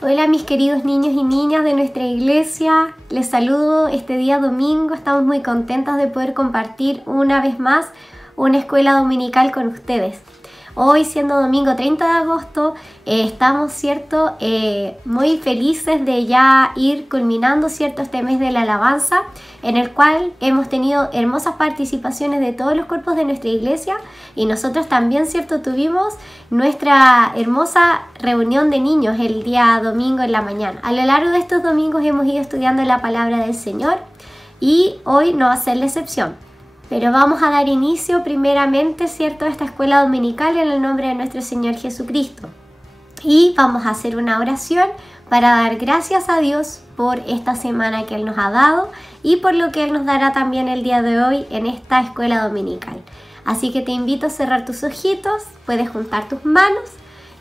Hola mis queridos niños y niñas de nuestra iglesia, les saludo este día domingo. Estamos muy contentos de poder compartir una vez más una escuela dominical con ustedes. Hoy, siendo domingo 30 de agosto, estamos muy felices de ya ir culminando este mes de la alabanza, en el cual hemos tenido hermosas participaciones de todos los cuerpos de nuestra iglesia, y nosotros también tuvimos nuestra hermosa reunión de niños el día domingo en la mañana. A lo largo de estos domingos hemos ido estudiando la palabra del Señor y hoy no va a ser la excepción. Pero vamos a dar inicio primeramente, a esta escuela dominical en el nombre de nuestro Señor Jesucristo. Y vamos a hacer una oración para dar gracias a Dios por esta semana que Él nos ha dado y por lo que Él nos dará también el día de hoy en esta escuela dominical. Así que te invito a cerrar tus ojitos, puedes juntar tus manos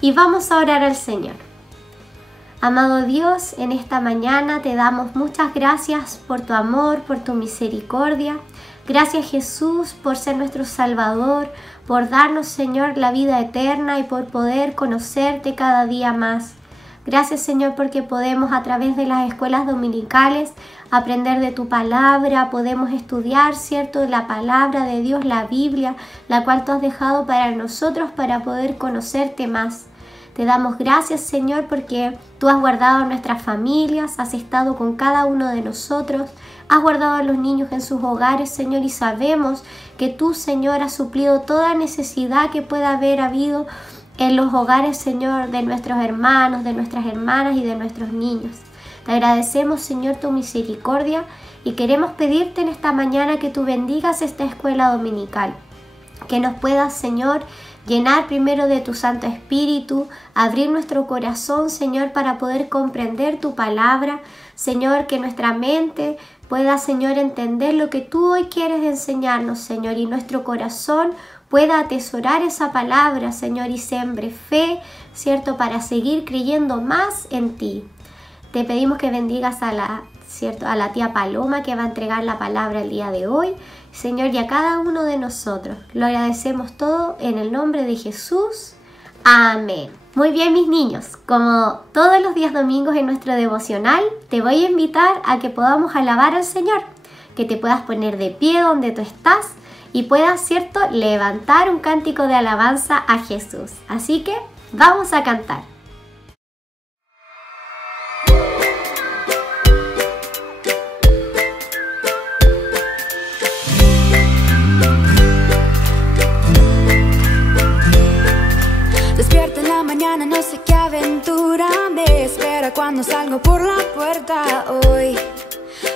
y vamos a orar al Señor. Amado Dios, en esta mañana te damos muchas gracias por tu amor, por tu misericordia. Gracias Jesús por ser nuestro Salvador, por darnos Señor la vida eterna y por poder conocerte cada día más. Gracias Señor porque podemos a través de las escuelas dominicales aprender de tu palabra, podemos estudiar la palabra de Dios, la Biblia, la cual tú has dejado para nosotros para poder conocerte más. Te damos gracias Señor porque tú has guardado nuestras familias, has estado con cada uno de nosotros, has guardado a los niños en sus hogares Señor, y sabemos que tú Señor has suplido toda necesidad que pueda haber habido en los hogares Señor de nuestros hermanos, de nuestras hermanas y de nuestros niños. Te agradecemos Señor tu misericordia y queremos pedirte en esta mañana que tú bendigas esta escuela dominical, que nos puedas Señor llenar primero de tu Santo Espíritu, abrir nuestro corazón, Señor, para poder comprender tu palabra. Señor, que nuestra mente pueda, Señor, entender lo que tú hoy quieres enseñarnos, Señor, y nuestro corazón pueda atesorar esa palabra, Señor, y sembre fe, para seguir creyendo más en ti. Te pedimos que bendigas a la tía Paloma que va a entregar la palabra el día de hoy, Señor, y a cada uno de nosotros. Lo agradecemos todo en el nombre de Jesús. Amén. Muy bien, mis niños, como todos los días domingos en nuestro devocional, te voy a invitar a que podamos alabar al Señor, que te puedas poner de pie donde tú estás y puedas, levantar un cántico de alabanza a Jesús. Así que vamos a cantar. Mañana no sé qué aventura me espera cuando salgo por la puerta hoy.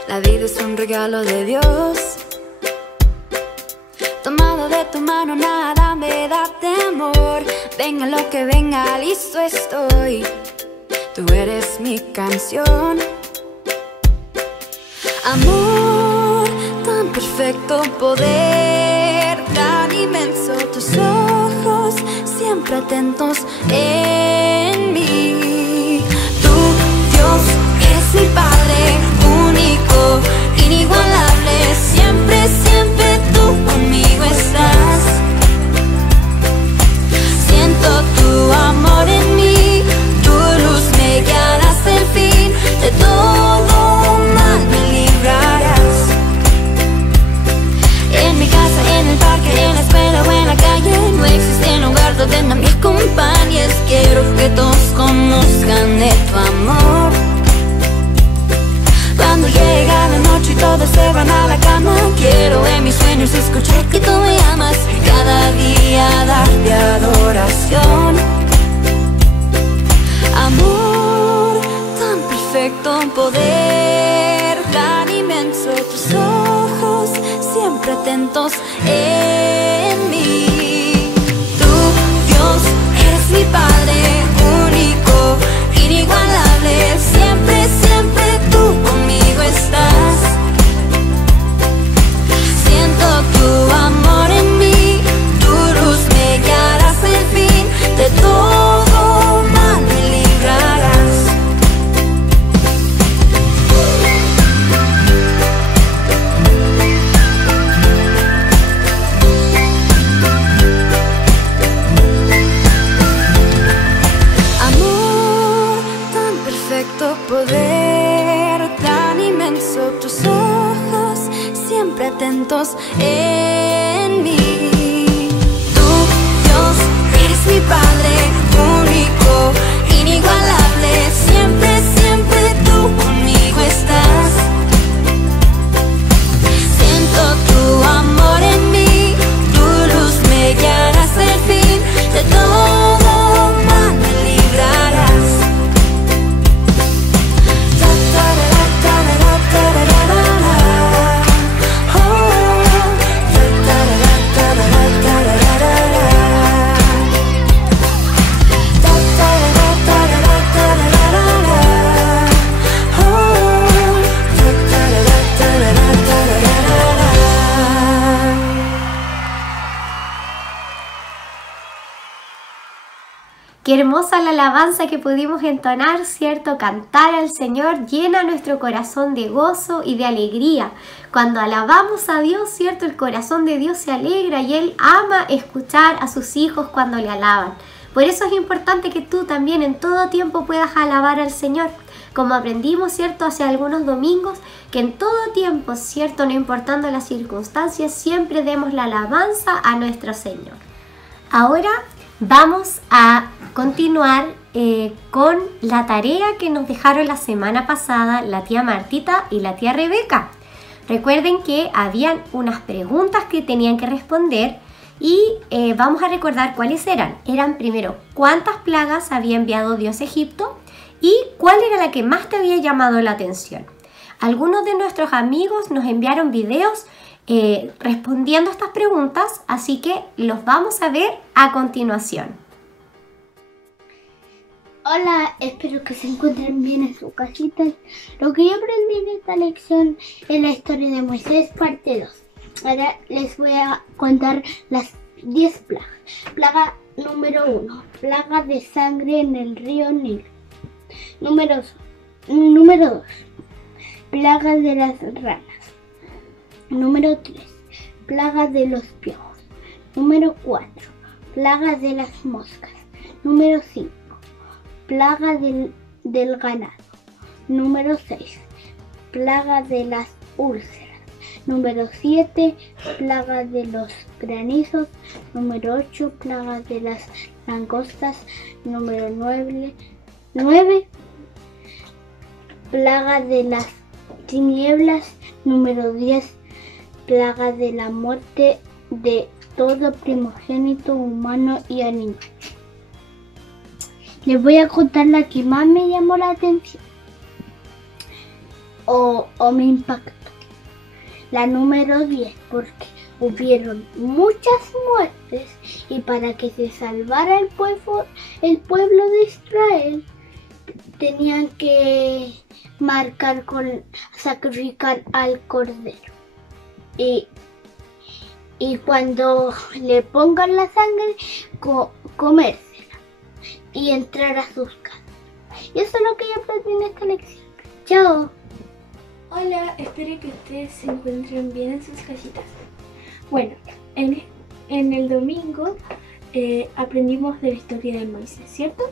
La vida es un regalo de Dios. Tomado de tu mano nada me da temor. Venga lo que venga, listo estoy. Tú eres mi canción. Amor tan perfecto, poder tan inmenso, tus ojos siempre atentos en mí. Tú, Dios, eres mi Padre, único, inigualable. Siempre, siempre tú conmigo estás. Siento tu amor en mí, tu luz me guiará hasta el fin. De todo mal me librarás. En mi casa, en el parque, en la escuela o en la calle, no existe lugar donde no me acompañes. Quiero que todos conozcan de tu amor. Cuando llega la noche y todos se van a la cama, quiero en mis sueños escuchar que tú me amas y cada día darte adoración. Amor tan perfecto, poder tan inmenso, tus ojos siempre atentos en mí. Tú, Dios, eres mi Padre, único, inigualable. Siempre, siempre tú conmigo estás. Siento tu amor en mí, tu luz me guiará hasta el fin. De todo mal me librarás. pensamientos en mí. Tú, Dios, eres mi Padre único, inigualable. Siempre, siempre tú conmigo estás. Siento tu amor en mí, tu luz me guiará hasta el fin. De todo mal me librarás. Qué hermosa la alabanza que pudimos entonar, ¿cierto? Cantar al Señor llena nuestro corazón de gozo y de alegría. Cuando alabamos a Dios, ¿cierto? El corazón de Dios se alegra y Él ama escuchar a sus hijos cuando le alaban. Por eso es importante que tú también en todo tiempo puedas alabar al Señor. Como aprendimos, ¿cierto? Hace algunos domingos, que en todo tiempo, ¿cierto? No importando las circunstancias, siempre demos la alabanza a nuestro Señor. Ahora vamos a continuar con la tarea que nos dejaron la semana pasada la tía Martita y la tía Rebeca. Recuerden que habían unas preguntas que tenían que responder y vamos a recordar cuáles eran. Eran primero, ¿cuántas plagas había enviado Dios a Egipto? Y ¿cuál era la que más te había llamado la atención? Algunos de nuestros amigos nos enviaron videos respondiendo a estas preguntas, así que los vamos a ver a continuación. Hola, espero que se encuentren bien en sus casitas. Lo que yo aprendí en esta lección es la historia de Moisés, parte 2. Ahora les voy a contar las 10 plagas. Plaga número 1, plaga de sangre en el río Nilo. Número 2, plaga de las ranas. Número 3, plaga de los piojos. Número 4, plaga de las moscas. Número 5, plaga del ganado. Número 6, plaga de las úlceras. Número 7, plaga de los granizos. Número 8, plaga de las langostas. Número 9, plaga de las tinieblas. Número 10, plaga de la muerte de todo primogénito humano y animal. Les voy a contar la que más me llamó la atención o me impactó. La número 10, porque hubieron muchas muertes y para que se salvara el pueblo de Israel tenían que sacrificar al cordero. Y cuando le pongan la sangre, comérsela y entrar a sus casas. Y eso es lo que yo aprendí en esta lección. ¡Chao! Hola, espero que ustedes se encuentren bien en sus casitas. Bueno, en el domingo aprendimos de la historia de Moisés, ¿cierto?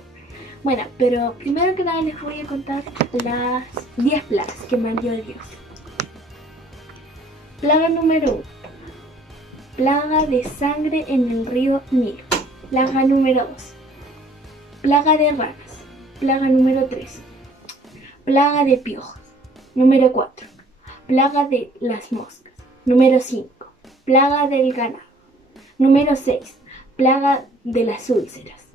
Bueno, pero primero que nada les voy a contar las 10 plagas que mandó Dios. Plaga número 1. Plaga de sangre en el río Nilo. Plaga número 2. Plaga de ranas. Plaga número 3. Plaga de piojos. Número 4. Plaga de las moscas. Número 5. Plaga del ganado. Número 6. Plaga de las úlceras.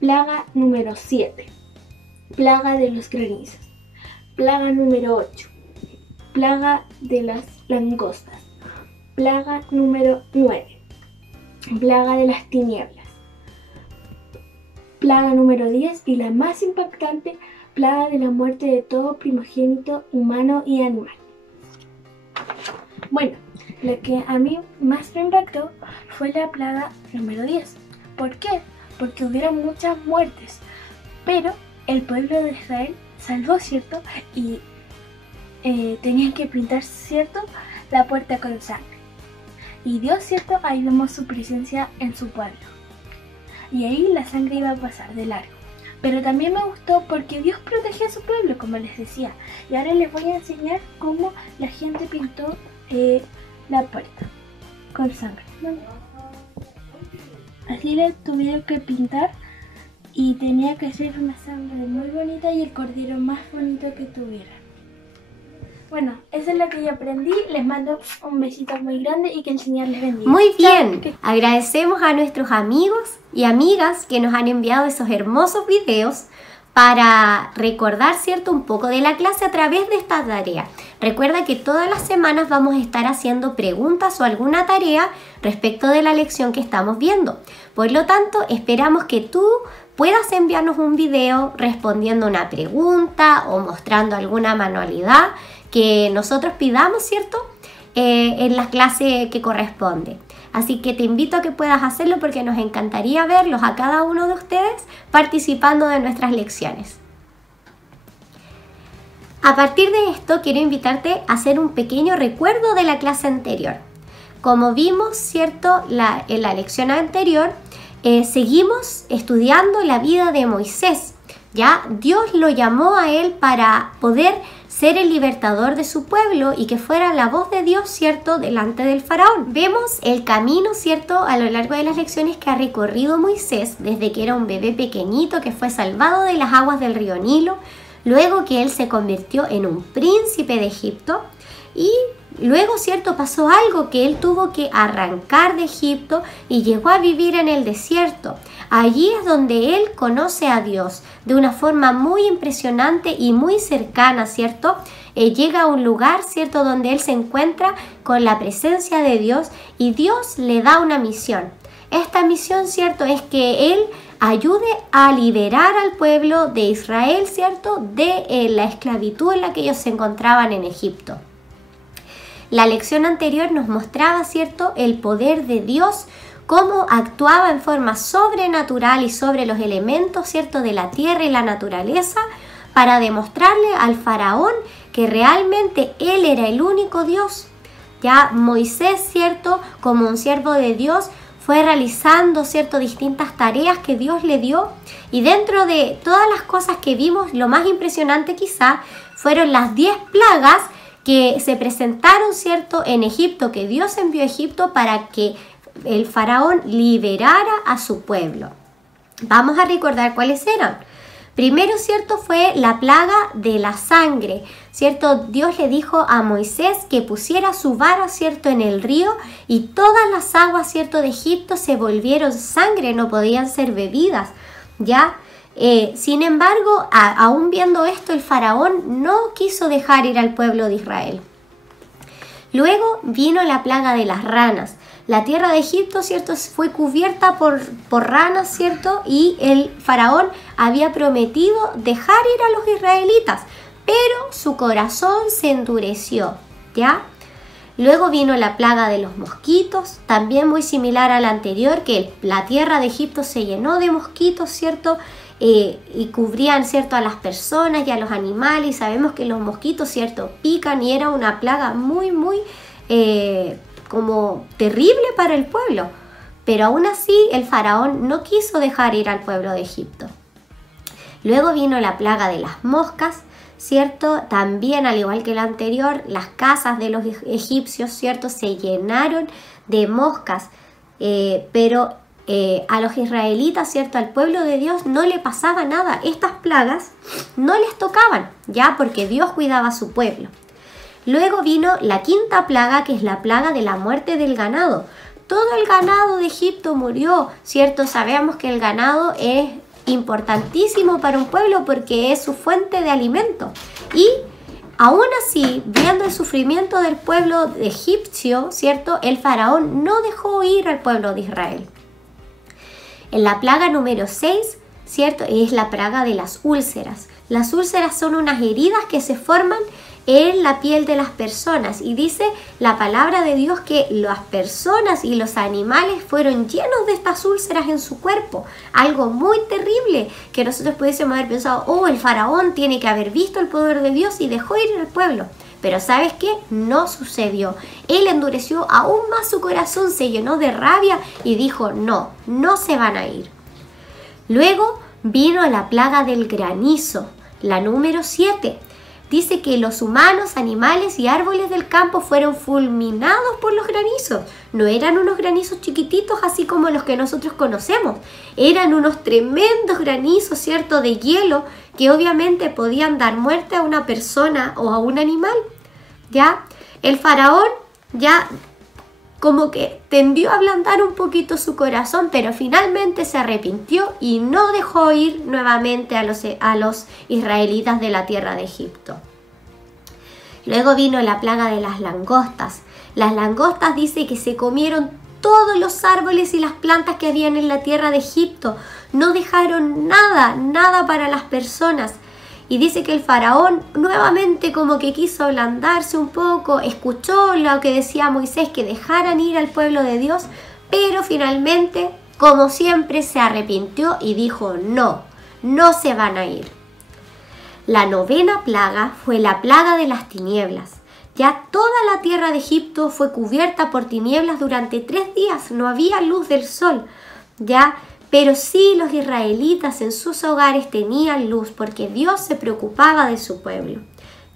Plaga número 7. Plaga de los granizos. Plaga número 8. Plaga de las langostas. Plaga número 9. Plaga de las tinieblas. Plaga número 10 y la más impactante, plaga de la muerte de todo primogénito humano y animal. Bueno, lo que a mí más me impactó fue la plaga número 10. ¿Por qué? Porque hubieron muchas muertes, pero el pueblo de Israel salvó, ¿cierto? Y tenían que pintar, ¿cierto?, la puerta con sangre. Y Dios, ¿cierto?, ahí vemos su presencia en su pueblo. Y ahí la sangre iba a pasar de largo. Pero también me gustó porque Dios protegía a su pueblo, como les decía. Y ahora les voy a enseñar cómo la gente pintó la puerta con sangre. Así la tuvieron que pintar y tenía que ser una sangre muy bonita y el cordero más bonito que tuviera. Bueno, eso es lo que yo aprendí. Les mando un besito muy grande y que el Señor les bendiga. Muy bien, agradecemos a nuestros amigos y amigas que nos han enviado esos hermosos videos para recordar, ¿cierto?, un poco de la clase a través de esta tarea. Recuerda que todas las semanas vamos a estar haciendo preguntas o alguna tarea respecto de la lección que estamos viendo. Por lo tanto, esperamos que tú puedas enviarnos un video respondiendo una pregunta o mostrando alguna manualidad que nosotros pidamos, ¿cierto?, en la clase que corresponde. Así que te invito a que puedas hacerlo porque nos encantaría verlos a cada uno de ustedes participando de nuestras lecciones. A partir de esto, quiero invitarte a hacer un pequeño recuerdo de la clase anterior. Como vimos, ¿cierto?, en la lección anterior, seguimos estudiando la vida de Moisés. Ya Dios lo llamó a él para poder ser el libertador de su pueblo y que fuera la voz de Dios, ¿cierto?, delante del faraón. Vemos el camino, ¿cierto?, a lo largo de las lecciones que ha recorrido Moisés desde que era un bebé pequeñito que fue salvado de las aguas del río Nilo, luego que él se convirtió en un príncipe de Egipto y luego, ¿cierto?, pasó algo que él tuvo que arrancar de Egipto y llegó a vivir en el desierto. Allí es donde él conoce a Dios de una forma muy impresionante y muy cercana, ¿cierto? Llega a un lugar, ¿cierto?, donde él se encuentra con la presencia de Dios y Dios le da una misión. Esta misión, ¿cierto?, es que él ayude a liberar al pueblo de Israel, ¿cierto?, de la esclavitud en la que ellos se encontraban en Egipto. La lección anterior nos mostraba, ¿cierto?, el poder de Dios, cómo actuaba en forma sobrenatural y sobre los elementos, ¿cierto?, de la tierra y la naturaleza para demostrarle al faraón que realmente él era el único Dios. Ya Moisés, ¿cierto?, como un siervo de Dios, fue realizando, ¿cierto?, distintas tareas que Dios le dio y dentro de todas las cosas que vimos, lo más impresionante quizá fueron las 10 plagas que se presentaron, ¿cierto?, en Egipto, que Dios envió a Egipto para que el faraón liberara a su pueblo. Vamos a recordar cuáles eran. Primero, ¿cierto?, fue la plaga de la sangre, ¿cierto? Dios le dijo a Moisés que pusiera su vara, ¿cierto?, en el río y todas las aguas, ¿cierto?, de Egipto se volvieron sangre, no podían ser bebidas, ¿ya? Sin embargo, aún viendo esto, el faraón no quiso dejar ir al pueblo de Israel. Luego vino la plaga de las ranas. La tierra de Egipto, ¿cierto?, fue cubierta por ranas, ¿cierto? Y el faraón había prometido dejar ir a los israelitas, pero su corazón se endureció, ¿ya? Luego vino la plaga de los mosquitos, también muy similar a la anterior, que la tierra de Egipto se llenó de mosquitos, ¿cierto?, y cubrían, ¿cierto?, a las personas y a los animales. Sabemos que los mosquitos, ¿cierto?, pican y era una plaga muy como terrible para el pueblo, pero aún así el faraón no quiso dejar ir al pueblo de Egipto. Luego vino la plaga de las moscas, ¿cierto? También, al igual que la anterior, las casas de los egipcios, ¿cierto?, se llenaron de moscas, pero a los israelitas, ¿cierto?, al pueblo de Dios no le pasaba nada. Estas plagas no les tocaban, ya, porque Dios cuidaba a su pueblo. Luego vino la quinta plaga, que es la plaga de la muerte del ganado. Todo el ganado de Egipto murió, ¿cierto? Sabemos que el ganado es importantísimo para un pueblo porque es su fuente de alimento. Y aún así, viendo el sufrimiento del pueblo egipcio, ¿cierto?, el faraón no dejó ir al pueblo de Israel. En la plaga número 6, ¿cierto?, es la plaga de las úlceras. Las úlceras son unas heridas que se forman en la piel de las personas y dice la palabra de Dios que las personas y los animales fueron llenos de estas úlceras en su cuerpo. Algo muy terrible que nosotros pudiésemos haber pensado, oh, el faraón tiene que haber visto el poder de Dios y dejó ir al pueblo. Pero ¿sabes qué? No sucedió. Él endureció aún más su corazón, se llenó de rabia y dijo, no se van a ir. Luego vino la plaga del granizo, la número 7. Dice que los humanos, animales y árboles del campo fueron fulminados por los granizos. No eran unos granizos chiquititos así como los que nosotros conocemos. Eran unos tremendos granizos, ¿cierto?, de hielo que obviamente podían dar muerte a una persona o a un animal. ¿Ya? El faraón ya como que tendió a ablandar un poquito su corazón, pero finalmente se arrepintió y no dejó ir nuevamente a los israelitas de la tierra de Egipto. Luego vino la plaga de las langostas. Las langostas dice que se comieron todos los árboles y las plantas que habían en la tierra de Egipto. No dejaron nada para las personas. Y dice que el faraón nuevamente como que quiso ablandarse un poco, escuchó lo que decía Moisés, que dejaran ir al pueblo de Dios, pero finalmente, como siempre, se arrepintió y dijo no se van a ir. La 9ª plaga fue la plaga de las tinieblas. Ya toda la tierra de Egipto fue cubierta por tinieblas durante 3 días, no había luz del sol, ¿ya? Pero sí los israelitas en sus hogares tenían luz porque Dios se preocupaba de su pueblo.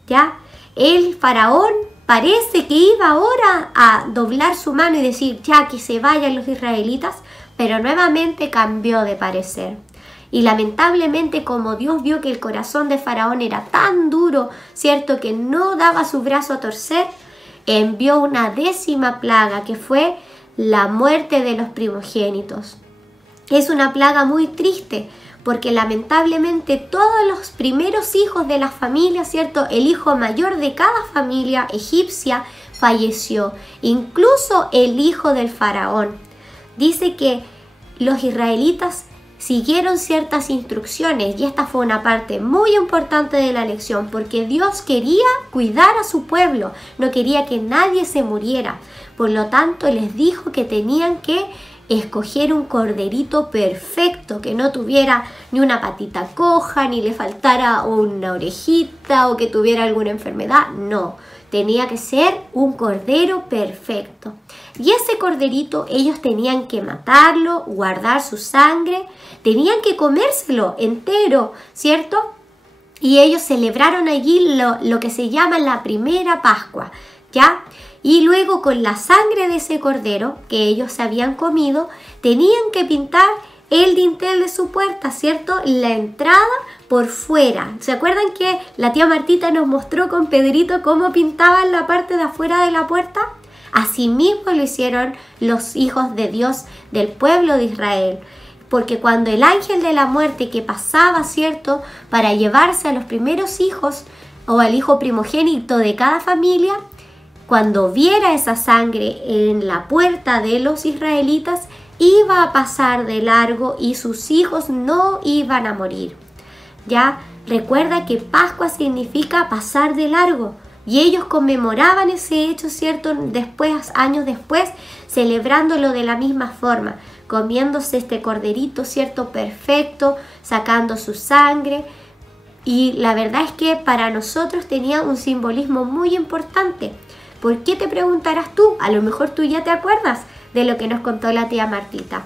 ¿Ya? El faraón parece que iba ahora a doblar su mano y decir ya que se vayan los israelitas, pero nuevamente cambió de parecer. Y lamentablemente, como Dios vio que el corazón de faraón era tan duro, ¿cierto?, que no daba su brazo a torcer, envió una 10ª plaga que fue la muerte de los primogénitos. Es una plaga muy triste porque lamentablemente todos los primeros hijos de la familia, ¿cierto?, el hijo mayor de cada familia egipcia falleció, incluso el hijo del faraón. Dice que los israelitas siguieron ciertas instrucciones y esta fue una parte muy importante de la lección porque Dios quería cuidar a su pueblo, no quería que nadie se muriera. Por lo tanto, les dijo que tenían que escoger un corderito perfecto, que no tuviera ni una patita coja, ni le faltara una orejita o que tuviera alguna enfermedad. No, tenía que ser un cordero perfecto. Y ese corderito ellos tenían que matarlo, guardar su sangre, tenían que comérselo entero, ¿cierto? Y ellos celebraron allí lo que se llama la primera Pascua, ¿ya? Y luego con la sangre de ese cordero que ellos se habían comido, tenían que pintar el dintel de su puerta, ¿cierto? La entrada por fuera. ¿Se acuerdan que la tía Martita nos mostró con Pedrito cómo pintaban la parte de afuera de la puerta? Asimismo lo hicieron los hijos de Dios del pueblo de Israel. Porque cuando el ángel de la muerte que pasaba, ¿cierto?, para llevarse a los primeros hijos o al hijo primogénito de cada familia, cuando viera esa sangre en la puerta de los israelitas, iba a pasar de largo y sus hijos no iban a morir. Ya recuerda que Pascua significa pasar de largo y ellos conmemoraban ese hecho, ¿cierto?, después, años después, celebrándolo de la misma forma, comiéndose este corderito, ¿cierto?, perfecto, sacando su sangre. Y la verdad es que para nosotros tenía un simbolismo muy importante. ¿Por qué te preguntarás tú? A lo mejor tú ya te acuerdas de lo que nos contó la tía Martita.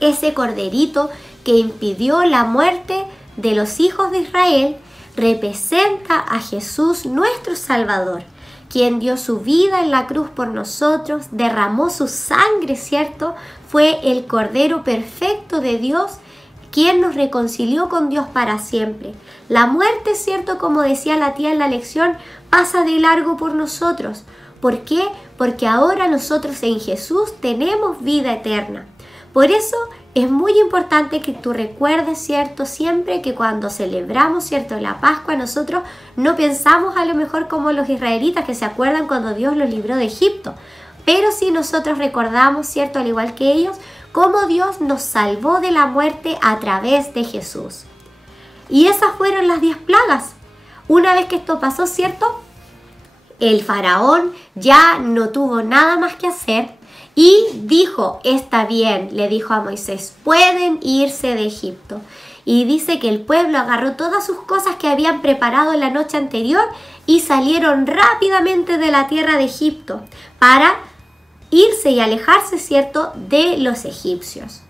Ese corderito que impidió la muerte de los hijos de Israel representa a Jesús nuestro Salvador, quien dio su vida en la cruz por nosotros, derramó su sangre, ¿cierto? Fue el Cordero perfecto de Dios, quien nos reconcilió con Dios para siempre. La muerte, ¿cierto?, como decía la tía en la lección, pasa de largo por nosotros. ¿Por qué? Porque ahora nosotros en Jesús tenemos vida eterna. Por eso es muy importante que tú recuerdes, ¿cierto?, siempre que cuando celebramos, ¿cierto?, la Pascua, nosotros no pensamos a lo mejor como los israelitas que se acuerdan cuando Dios los libró de Egipto. Pero sí nosotros recordamos, ¿cierto?, al igual que ellos, cómo Dios nos salvó de la muerte a través de Jesús. Y esas fueron las 10 plagas. Una vez que esto pasó, ¿cierto?, el faraón ya no tuvo nada más que hacer y dijo, está bien, le dijo a Moisés, pueden irse de Egipto. Y dice que el pueblo agarró todas sus cosas que habían preparado la noche anterior y salieron rápidamente de la tierra de Egipto para irse y alejarse, ¿cierto?, de los egipcios.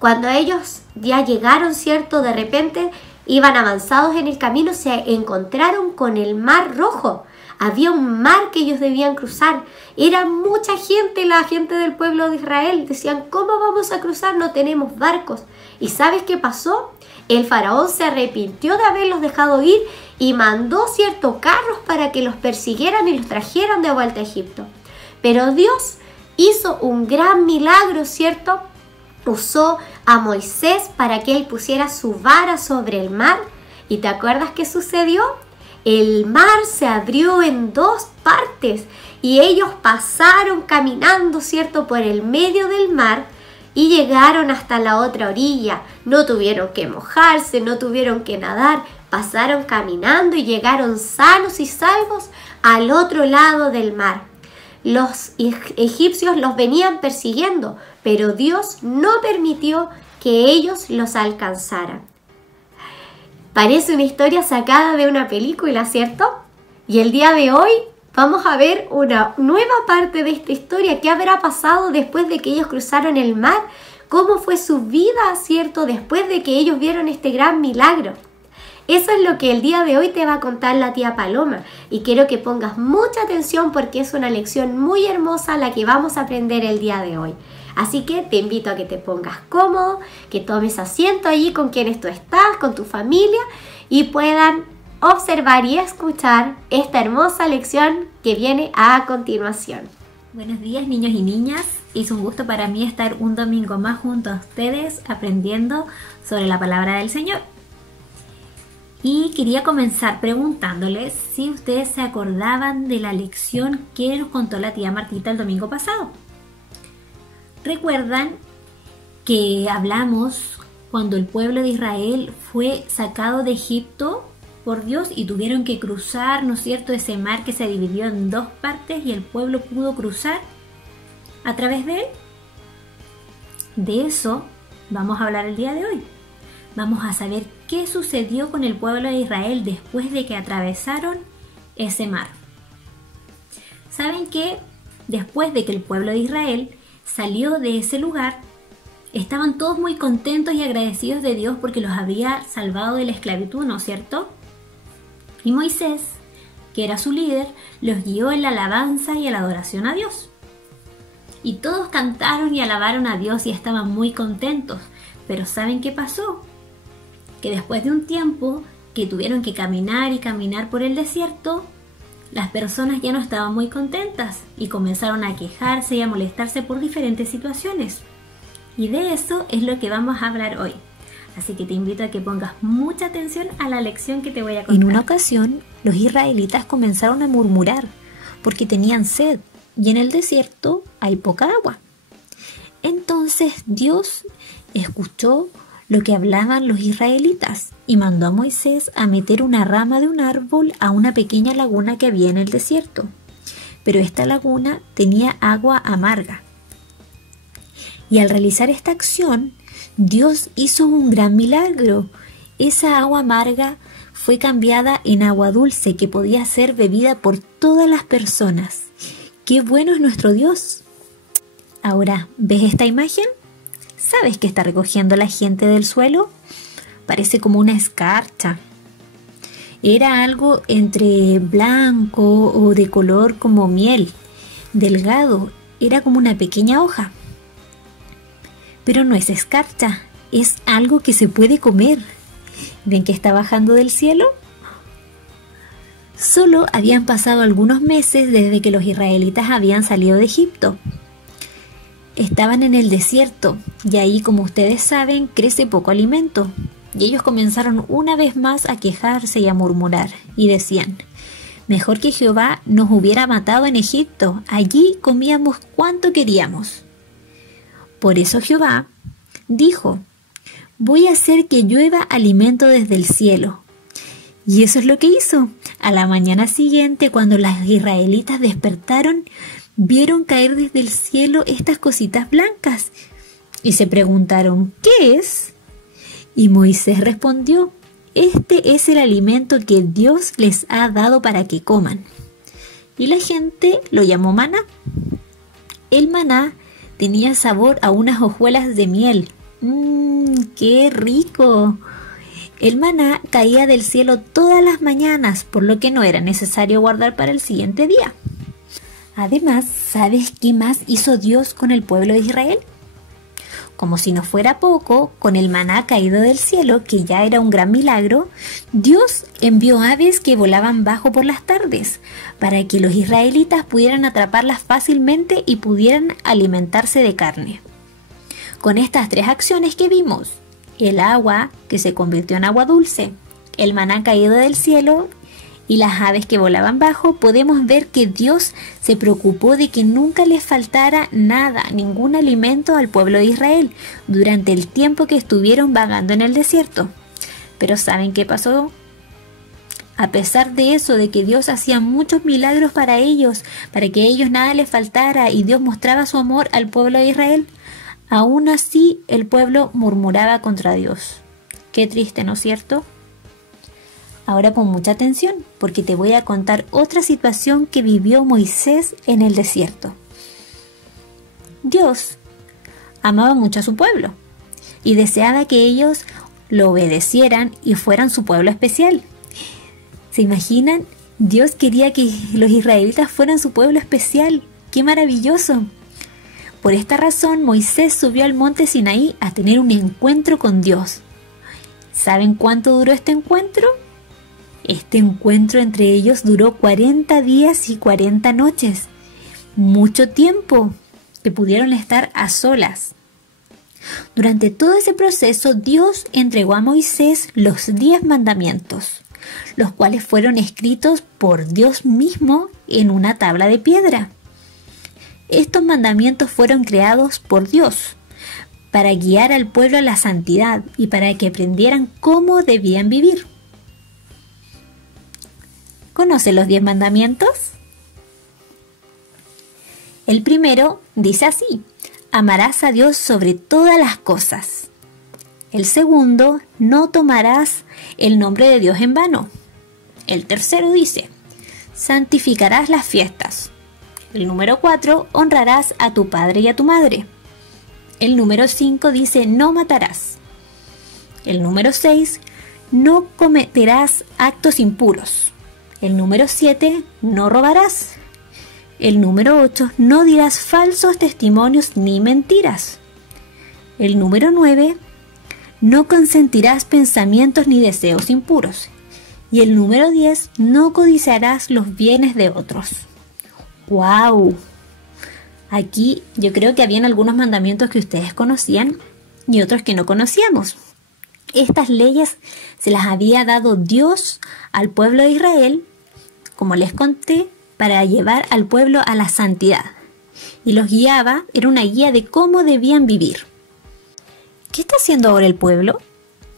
Cuando ellos ya llegaron, ¿cierto? De repente iban avanzados en el camino, se encontraron con el Mar Rojo. Había un mar que ellos debían cruzar. Era mucha gente, la gente del pueblo de Israel. Decían, ¿cómo vamos a cruzar? No tenemos barcos. ¿Y sabes qué pasó? El faraón se arrepintió de haberlos dejado ir y mandó, ¿cierto?, carros para que los persiguieran y los trajeran de vuelta a Egipto. Pero Dios hizo un gran milagro, ¿cierto? Usó a Moisés para que él pusiera su vara sobre el mar. ¿Y te acuerdas qué sucedió? El mar se abrió en dos partes y ellos pasaron caminando, ¿cierto?, por el medio del mar y llegaron hasta la otra orilla. No tuvieron que mojarse, no tuvieron que nadar, pasaron caminando y llegaron sanos y salvos al otro lado del mar. Los egipcios los venían persiguiendo, pero Dios no permitió que ellos los alcanzaran. Parece una historia sacada de una película, ¿cierto? Y el día de hoy vamos a ver una nueva parte de esta historia. ¿Qué habrá pasado después de que ellos cruzaron el mar? ¿Cómo fue su vida, ¿cierto?, después de que ellos vieron este gran milagro? Eso es lo que el día de hoy te va a contar la tía Paloma. Y quiero que pongas mucha atención porque es una lección muy hermosa la que vamos a aprender el día de hoy. Así que te invito a que te pongas cómodo, que tomes asiento allí con quienes tú estás, con tu familia, y puedan observar y escuchar esta hermosa lección que viene a continuación. Buenos días, niños y niñas. Es un gusto para mí estar un domingo más junto a ustedes aprendiendo sobre la palabra del Señor. Y quería comenzar preguntándoles si ustedes se acordaban de la lección que nos contó la tía Martita el domingo pasado. ¿Recuerdan que hablamos cuando el pueblo de Israel fue sacado de Egipto por Dios y tuvieron que cruzar, ¿no es cierto?, ese mar que se dividió en dos partes y el pueblo pudo cruzar a través de él? De eso vamos a hablar el día de hoy. Vamos a saber qué sucedió con el pueblo de Israel después de que atravesaron ese mar. ¿Saben que después de que el pueblo de Israel salió de ese lugar, estaban todos muy contentos y agradecidos de Dios porque los había salvado de la esclavitud, ¿no es cierto? Y Moisés, que era su líder, los guió en la alabanza y en la adoración a Dios. Y todos cantaron y alabaron a Dios y estaban muy contentos. Pero ¿saben qué pasó? Que después de un tiempo que tuvieron que caminar y caminar por el desierto, las personas ya no estaban muy contentas y comenzaron a quejarse y a molestarse por diferentes situaciones. Y de eso es lo que vamos a hablar hoy. Así que te invito a que pongas mucha atención a la lección que te voy a contar. En una ocasión, los israelitas comenzaron a murmurar porque tenían sed y en el desierto hay poca agua. Entonces Dios escuchó lo que hablaban los israelitas y mandó a Moisés a meter una rama de un árbol a una pequeña laguna que había en el desierto. Pero esta laguna tenía agua amarga. Y al realizar esta acción, Dios hizo un gran milagro. Esa agua amarga fue cambiada en agua dulce que podía ser bebida por todas las personas. ¡Qué bueno es nuestro Dios! Ahora, ¿ves esta imagen? ¿Sabes qué está recogiendo la gente del suelo? Parece como una escarcha. Era algo entre blanco o de color como miel, delgado. Era como una pequeña hoja. Pero no es escarcha, es algo que se puede comer. ¿Ven que está bajando del cielo? Solo habían pasado algunos meses desde que los israelitas habían salido de Egipto. Estaban en el desierto y ahí, como ustedes saben, crece poco alimento. Y ellos comenzaron una vez más a quejarse y a murmurar y decían: mejor que Jehová nos hubiera matado en Egipto, allí comíamos cuanto queríamos. Por eso Jehová dijo: voy a hacer que llueva alimento desde el cielo. Y eso es lo que hizo. A la mañana siguiente, cuando los israelitas despertaron, vieron caer desde el cielo estas cositas blancas y se preguntaron: ¿qué es? Y Moisés respondió: este es el alimento que Dios les ha dado para que coman. Y la gente lo llamó maná. El maná tenía sabor a unas hojuelas de miel ¡Qué rico! El maná caía del cielo todas las mañanas, por lo que no era necesario guardar para el siguiente día. Además, ¿sabes qué más hizo Dios con el pueblo de Israel? Como si no fuera poco, con el maná caído del cielo, que ya era un gran milagro, Dios envió aves que volaban bajo por las tardes, para que los israelitas pudieran atraparlas fácilmente y pudieran alimentarse de carne. Con estas tres acciones que vimos, el agua que se convirtió en agua dulce, el maná caído del cielo y las aves que volaban bajo, podemos ver que Dios se preocupó de que nunca les faltara nada, ningún alimento al pueblo de Israel durante el tiempo que estuvieron vagando en el desierto. Pero ¿saben qué pasó? A pesar de eso, de que Dios hacía muchos milagros para ellos, para que a ellos nada les faltara y Dios mostraba su amor al pueblo de Israel, aún así el pueblo murmuraba contra Dios. Qué triste, ¿no es cierto? Ahora pon mucha atención, porque te voy a contar otra situación que vivió Moisés en el desierto. Dios amaba mucho a su pueblo y deseaba que ellos lo obedecieran y fueran su pueblo especial. ¿Se imaginan? Dios quería que los israelitas fueran su pueblo especial. ¡Qué maravilloso! Por esta razón, Moisés subió al monte Sinaí a tener un encuentro con Dios. ¿Saben cuánto duró este encuentro? Este encuentro entre ellos duró 40 días y 40 noches. Mucho tiempo que pudieron estar a solas. Durante todo ese proceso, Dios entregó a Moisés los 10 mandamientos, los cuales fueron escritos por Dios mismo en una tabla de piedra. Estos mandamientos fueron creados por Dios para guiar al pueblo a la santidad y para que aprendieran cómo debían vivir. ¿Conoce los 10 mandamientos? El primero dice así: amarás a Dios sobre todas las cosas. El segundo, no tomarás el nombre de Dios en vano. El tercero dice: santificarás las fiestas. El número 4, honrarás a tu padre y a tu madre. El número 5 dice: no matarás. El número 6, no cometerás actos impuros. El número 7, no robarás. El número 8, no dirás falsos testimonios ni mentiras. El número 9, no consentirás pensamientos ni deseos impuros. Y el número 10, no codiciarás los bienes de otros. ¡Wow! Aquí yo creo que habían algunos mandamientos que ustedes conocían y otros que no conocíamos. Estas leyes se las había dado Dios al pueblo de Israel, como les conté, para llevar al pueblo a la santidad. Y los guiaba, era una guía de cómo debían vivir. ¿Qué está haciendo ahora el pueblo?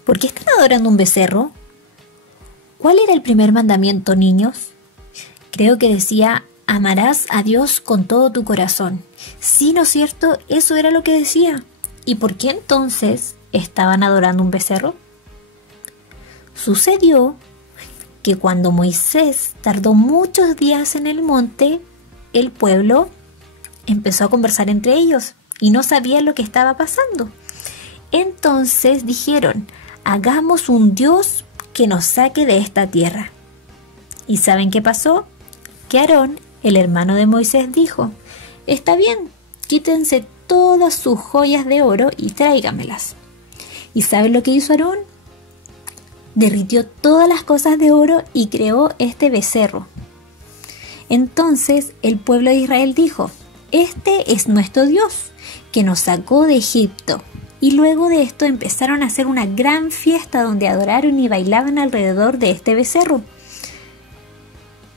¿Por qué están adorando un becerro? ¿Cuál era el primer mandamiento, niños? Creo que decía: amarás a Dios con todo tu corazón. Sí, ¿no es cierto? Eso era lo que decía. ¿Y por qué entonces estaban adorando un becerro? Sucedió que cuando Moisés tardó muchos días en el monte, el pueblo empezó a conversar entre ellos y no sabían lo que estaba pasando. Entonces dijeron: hagamos un Dios que nos saque de esta tierra. ¿Y saben qué pasó? Que Aarón, el hermano de Moisés, dijo: está bien, quítense todas sus joyas de oro y tráigamelas. ¿Y saben lo que hizo Aarón? Derritió todas las cosas de oro y creó este becerro. Entonces el pueblo de Israel dijo: este es nuestro Dios, que nos sacó de Egipto. Y luego de esto empezaron a hacer una gran fiesta donde adoraron y bailaban alrededor de este becerro.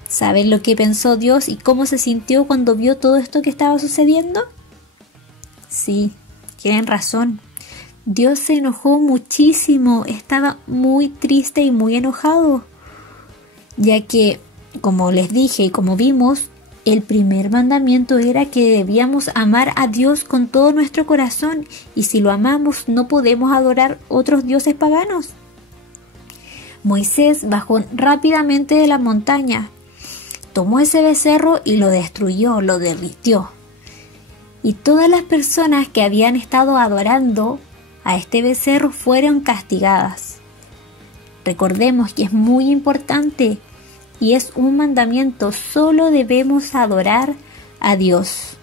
¿Saben lo que pensó Dios y cómo se sintió cuando vio todo esto que estaba sucediendo? Sí, tienen razón. Dios se enojó muchísimo, estaba muy triste y muy enojado, ya que, como les dije y como vimos, el primer mandamiento era que debíamos amar a Dios con todo nuestro corazón, y si lo amamos no podemos adorar otros dioses paganos. Moisés bajó rápidamente de la montaña, tomó ese becerro y lo destruyó, lo derritió. Y todas las personas que habían estado adorando a este becerro fueron castigadas. Recordemos que es muy importante y es un mandamiento, solo debemos adorar a Dios.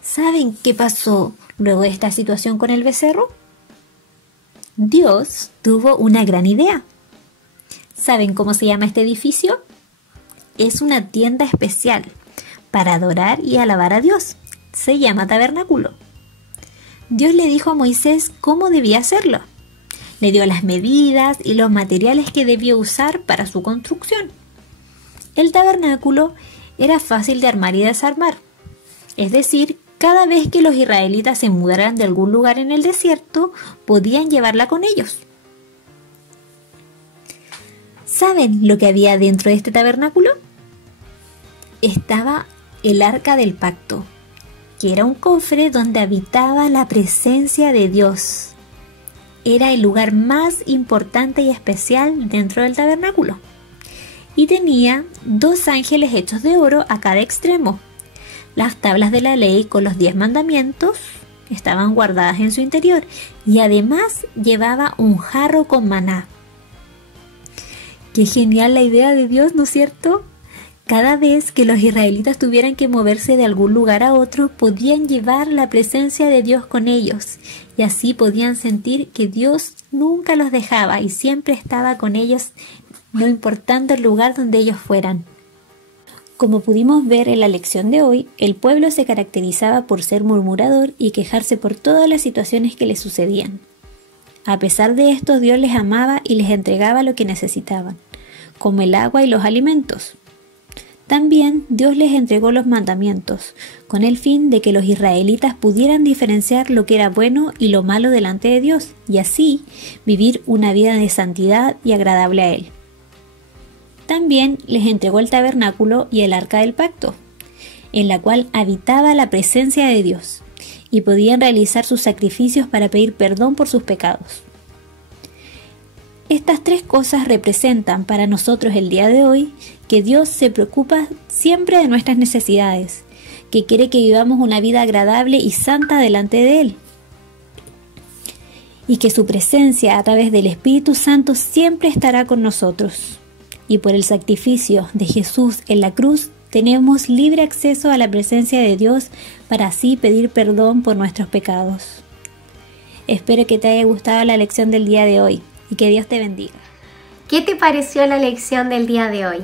¿Saben qué pasó luego de esta situación con el becerro? Dios tuvo una gran idea. ¿Saben cómo se llama este edificio? Es una tienda especial para adorar y alabar a Dios. Se llama tabernáculo. Dios le dijo a Moisés cómo debía hacerlo. Le dio las medidas y los materiales que debió usar para su construcción. El tabernáculo era fácil de armar y desarmar. Es decir, cada vez que los israelitas se mudaran de algún lugar en el desierto, podían llevarla con ellos. ¿Saben lo que había dentro de este tabernáculo? Estaba el Arca del Pacto, que era un cofre donde habitaba la presencia de Dios. Era el lugar más importante y especial dentro del tabernáculo. Y tenía 2 ángeles hechos de oro a cada extremo. Las tablas de la ley con los 10 mandamientos estaban guardadas en su interior y además llevaba un jarro con maná. ¡Qué genial la idea de Dios!, ¿no es cierto? Cada vez que los israelitas tuvieran que moverse de algún lugar a otro, podían llevar la presencia de Dios con ellos y así podían sentir que Dios nunca los dejaba y siempre estaba con ellos, no importando el lugar donde ellos fueran. Como pudimos ver en la lección de hoy, el pueblo se caracterizaba por ser murmurador y quejarse por todas las situaciones que les sucedían. A pesar de esto, Dios les amaba y les entregaba lo que necesitaban, como el agua y los alimentos. También Dios les entregó los mandamientos, con el fin de que los israelitas pudieran diferenciar lo que era bueno y lo malo delante de Dios, y así vivir una vida de santidad y agradable a Él. También les entregó el tabernáculo y el arca del pacto, en la cual habitaba la presencia de Dios, y podían realizar sus sacrificios para pedir perdón por sus pecados. Estas 3 cosas representan para nosotros el día de hoy que Dios se preocupa siempre de nuestras necesidades, que quiere que vivamos una vida agradable y santa delante de Él, y que su presencia a través del Espíritu Santo siempre estará con nosotros. Y por el sacrificio de Jesús en la cruz tenemos libre acceso a la presencia de Dios para así pedir perdón por nuestros pecados. Espero que te haya gustado la lección del día de hoy y que Dios te bendiga. ¿Qué te pareció la lección del día de hoy?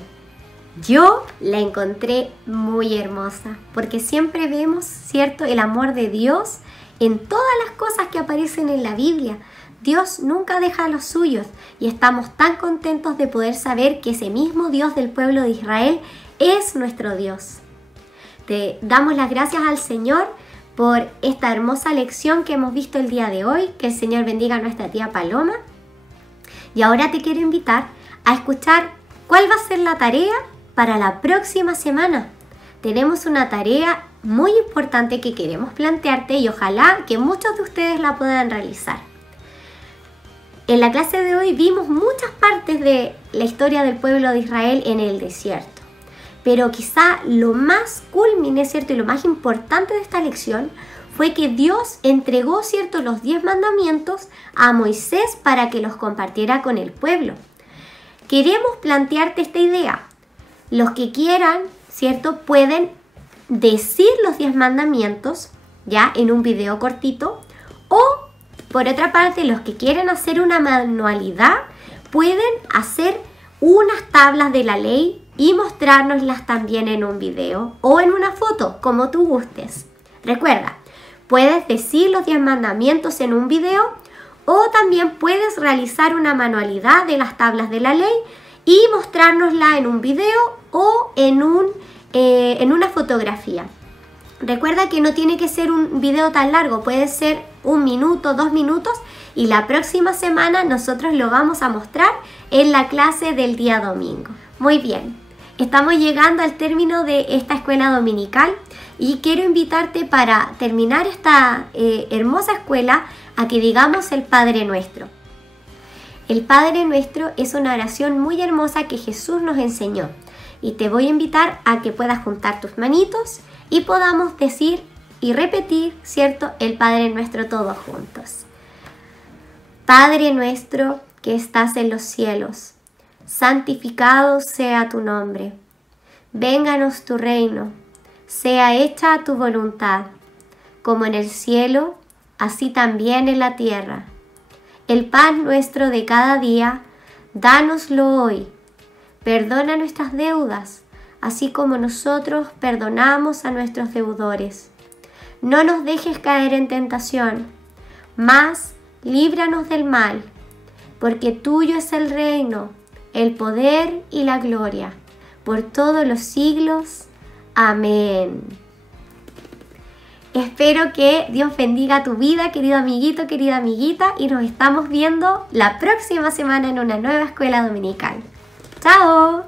Yo la encontré muy hermosa porque siempre vemos, ¿cierto?, el amor de Dios en todas las cosas que aparecen en la Biblia. Dios nunca deja a los suyos y estamos tan contentos de poder saber que ese mismo Dios del pueblo de Israel es nuestro Dios. Te damos las gracias al Señor por esta hermosa lección que hemos visto el día de hoy. Que el Señor bendiga a nuestra tía Paloma. Y ahora te quiero invitar a escuchar cuál va a ser la tarea para la próxima semana. Tenemos una tarea muy importante que queremos plantearte y ojalá que muchos de ustedes la puedan realizar. En la clase de hoy vimos muchas partes de la historia del pueblo de Israel en el desierto. Pero quizá lo más culmine, ¿cierto?, y lo más importante de esta lección fue que Dios entregó, ¿cierto?, los 10 mandamientos a Moisés para que los compartiera con el pueblo. Queremos plantearte esta idea. Los que quieran, ¿cierto?, pueden decir los 10 mandamientos ya en un video cortito, o por otra parte, los que quieren hacer una manualidad pueden hacer unas tablas de la ley y mostrárnoslas también en un video o en una foto, como tú gustes. Recuerda, puedes decir los 10 mandamientos en un video o también puedes realizar una manualidad de las tablas de la ley y mostrárnosla en un video o en una fotografía. Recuerda que no tiene que ser un video tan largo, puede ser 1 minuto, 2 minutos, y la próxima semana nosotros lo vamos a mostrar en la clase del día domingo. Muy bien, estamos llegando al término de esta escuela dominical y quiero invitarte para terminar esta hermosa escuela a que digamos el Padre Nuestro. El Padre Nuestro es una oración muy hermosa que Jesús nos enseñó y te voy a invitar a que puedas juntar tus manitos y podamos decir y repetir, ¿cierto?, el Padre Nuestro todos juntos. Padre nuestro que estás en los cielos, santificado sea tu nombre. Vénganos tu reino, sea hecha tu voluntad, como en el cielo, así también en la tierra. El pan nuestro de cada día, dánoslo hoy. Perdona nuestras deudas, así como nosotros perdonamos a nuestros deudores. No nos dejes caer en tentación, mas líbranos del mal, porque tuyo es el reino, el poder y la gloria, por todos los siglos. Amén. Espero que Dios bendiga tu vida, querido amiguito, querida amiguita, y nos estamos viendo la próxima semana en una nueva escuela dominical. ¡Chao!